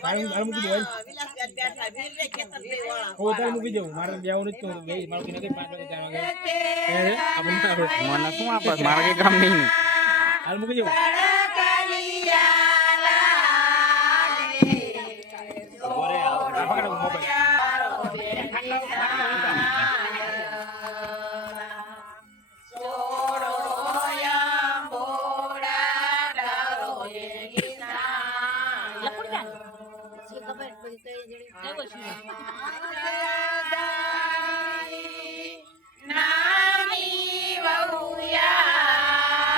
તારે મૂકી દો ઓ તારે મૂકી દઉં મારે બેવું નથી તો બે મારું કે નથી 5 વાગે 4 વાગે આપણને મને શું આપે મારે કઈ કામ નહીં હાલ મૂકી દઉં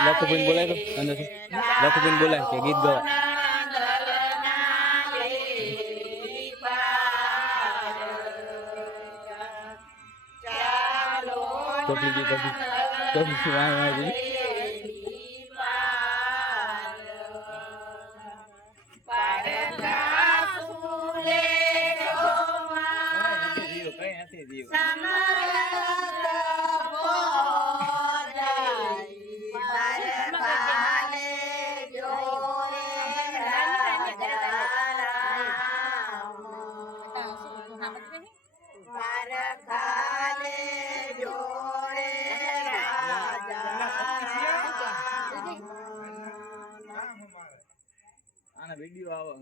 લખુબેન બોલાય તો અંદર લખુબેન બોલાય કે ગીત ગાવા ટોપલી જી ટોપલી વાય આના વિડિયો આવે